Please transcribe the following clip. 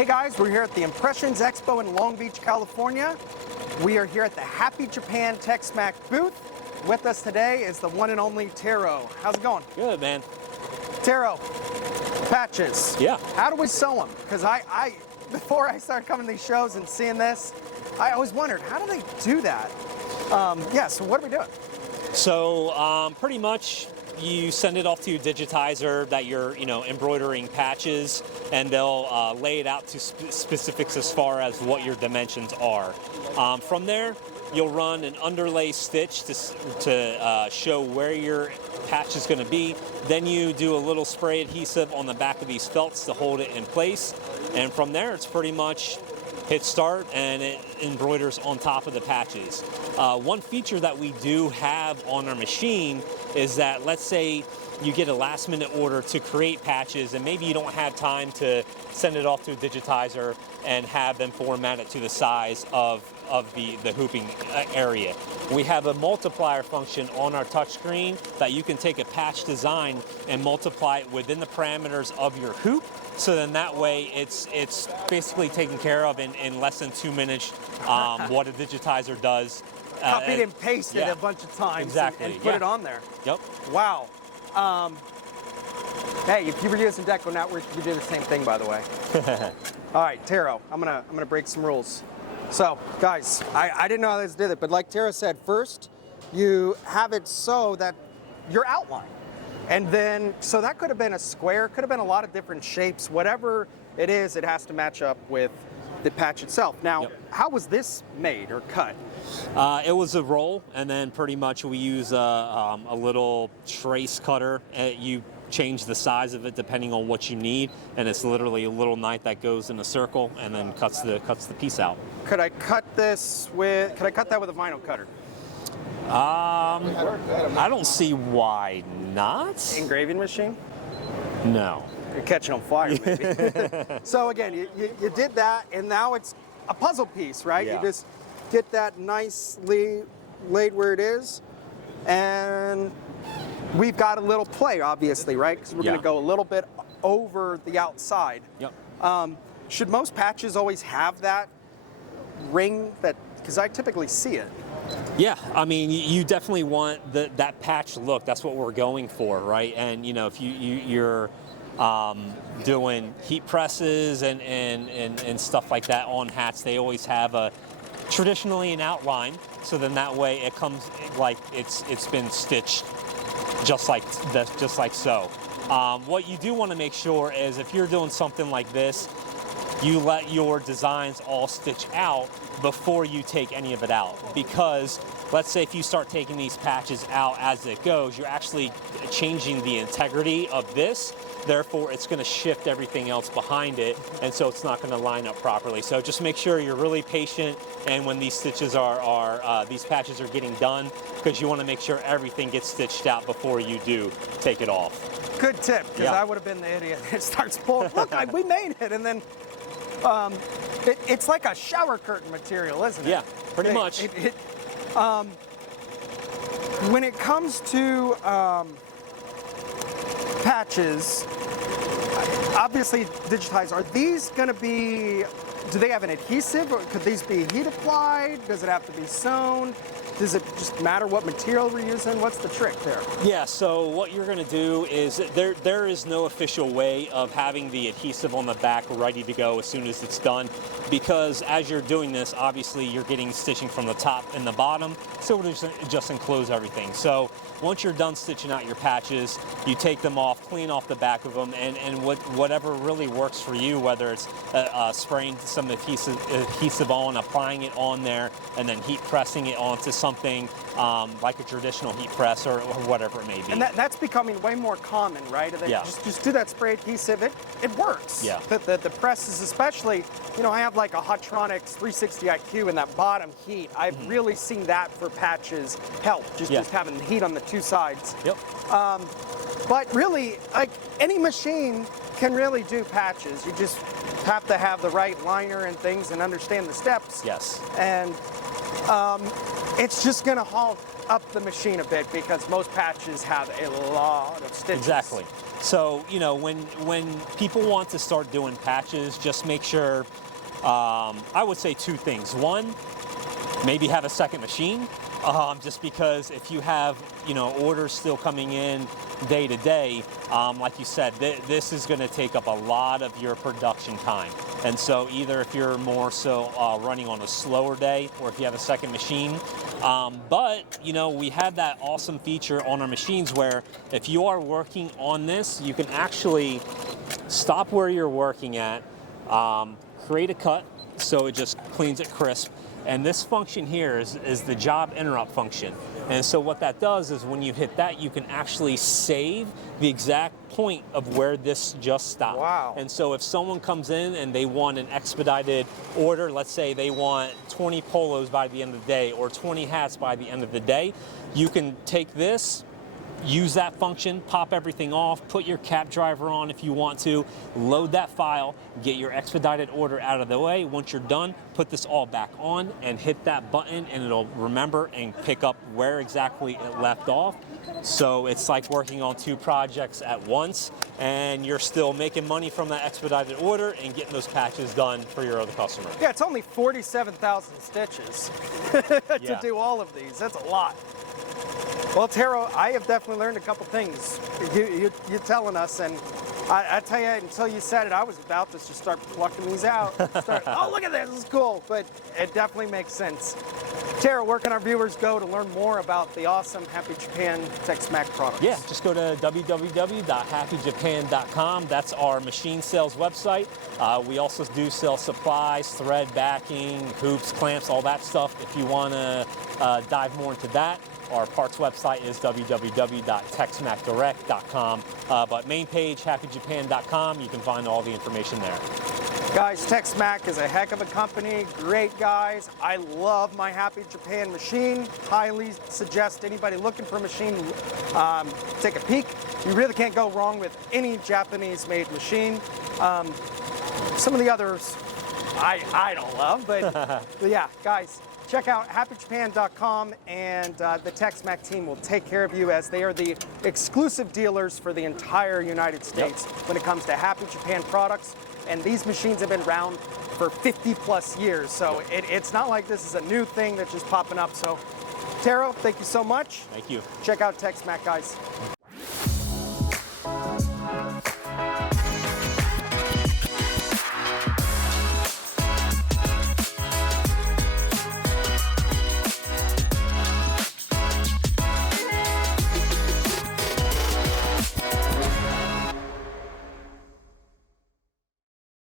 Hey guys, we're here at the Impressions Expo in Long Beach, California. We are here at the Happy Japan TexMac booth. With us today is the one and only Taro. How's it going? Good, man. Taro, patches. Yeah. How do we sew them? Because I before I started coming to these shows and seeing this, I always wondered, how do they do that? Yeah, so what are we doing? So pretty much you send it off to your digitizer that you're, embroidering patches, and they'll lay it out to specifics as far as what your dimensions are. From there, you'll run an underlay stitch to show where your patch is going to be. Then you do a little spray adhesive on the back of these felts to hold it in place. And from there, it's pretty much hit start and it embroiders on top of the patches. One feature that we do have on our machine is that, let's say you get a last minute order to create patches and maybe you don't have time to send it off to a digitizer and have them formatted to the size of the hooping area. We have a multiplier function on our touchscreen that you can take a patch design and multiply it within the parameters of your hoop. So then that way it's basically taken care of in less than 2 minutes, what a digitizer does. Copied and pasted a bunch of times exactly. and put it on there. Yep. Wow. Hey, if you were using DecoNetwork, you could do the same thing, by the way. All right, Taro, I'm gonna break some rules. So, guys, I didn't know how this did it, but like Tara said, first you have it so that your outline. And then, so that could have been a square, could have been a lot of different shapes, whatever it is, it has to match up with the patch itself. Now, How was this made or cut? It was a roll, and then pretty much we use a little trace cutter. You change the size of it depending on what you need, and it's literally a little knife that goes in a circle and then cuts the piece out. Could I cut that with a vinyl cutter? I don't see why not. Engraving machine? No. You're catching on fire, maybe. So again, you did that, and now it's a puzzle piece, right? Yeah. You just get that nicely laid where it is, and we've got a little play, obviously, right? Because we're going to go a little bit over the outside. Yep. Should most patches always have that ring? Because I typically see it. Yeah, I mean, you definitely want that patch look. That's what we're going for, right? And if you're doing heat presses and stuff like that on hats, they always have traditionally an outline. So then that way it comes like it's been stitched just like so. What you do want to make sure is if you're doing something like this, you let your designs all stitch out before you take any of it out. Because let's say if you start taking these patches out as it goes, you're actually changing the integrity of this. Therefore, it's going to shift everything else behind it, and so it's not going to line up properly. So just make sure you're really patient, and when these stitches these patches are getting done, because you want to make sure everything gets stitched out before you do take it off. Good tip, because I would have been the idiot that starts pulling. Look, we made it, and then it's like a shower curtain material, isn't it? Yeah, pretty much. When it comes to patches, obviously digitized, are these going to be, do they have an adhesive, or could these be heat applied? Does it have to be sewn? Does it just matter what material we're using? What's the trick there? Yeah, so what you're going to do is there is no official way of having the adhesive on the back ready to go as soon as it's done, because as you're doing this, obviously you're getting stitching from the top and the bottom, so it'll just enclose everything. So once you're done stitching out your patches, you take them off, clean off the back of them, and whatever really works for you, whether it's spraying some adhesive on, applying it on there, and then heat pressing it onto something like a traditional heat press or whatever it may be. And that's becoming way more common, right? Just do that spray adhesive. It works. Yeah. The presses, especially, I have like a Hotronics 360 IQ in that bottom heat. I've really seen that for patches help, just having the heat on the two sides. Yep. But really, like any machine can really do patches. You just have to have the right liner and things and understand the steps. Yes. And it's just going to haul up the machine a bit because most patches have a lot of stitches. Exactly. So, you know, when people want to start doing patches, just make sure, I would say two things. One, maybe have a second machine, just because if you have, you know, orders still coming in day to day, like you said, this is going to take up a lot of your production time. And so either if you're more so running on a slower day or if you have a second machine, but, you know, we have that awesome feature on our machines where if you are working on this, you can actually stop where you're working at, create a cut so it just cleans it crisp. And this function here is the job interrupt function. And so what that does is when you hit that, you can actually save the exact point of where this just stopped. Wow. And so if someone comes in and they want an expedited order, let's say they want 20 polos by the end of the day or 20 hats by the end of the day, you can take this, use that function, pop everything off, put your cap driver on if you want to, load that file, get your expedited order out of the way. Once you're done, put this all back on and hit that button and it'll remember and pick up where exactly it left off. So it's like working on two projects at once and you're still making money from that expedited order and getting those patches done for your other customer. Yeah, it's only 47,000 stitches to do all of these. That's a lot. Well, Tero, I have definitely learned a couple things. You're telling us, and I tell you, until you said it, I was about to just start plucking these out. Oh, look at this is cool, but it definitely makes sense. Tero, where can our viewers go to learn more about the awesome Happy Japan TexMac products? Yeah, just go to www.happyjapan.com. That's our machine sales website. We also do sell supplies, thread, backing, hoops, clamps, all that stuff. If you want to dive more into that, our parts website is www.texmacdirect.com. But main page, happyjapan.com, you can find all the information there. Guys, TexMac is a heck of a company. Great guys. I love my Happy Japan machine. Highly suggest anybody looking for a machine take a peek. You really can't go wrong with any Japanese-made machine. Some of the others I don't love, but yeah, guys. Check out happyjapan.com and the TexMac team will take care of you as they are the exclusive dealers for the entire United States when it comes to Happy Japan products. And these machines have been around for 50 plus years. So it's not like this is a new thing that's just popping up. So Tero, thank you so much. Thank you. Check out TexMac, guys.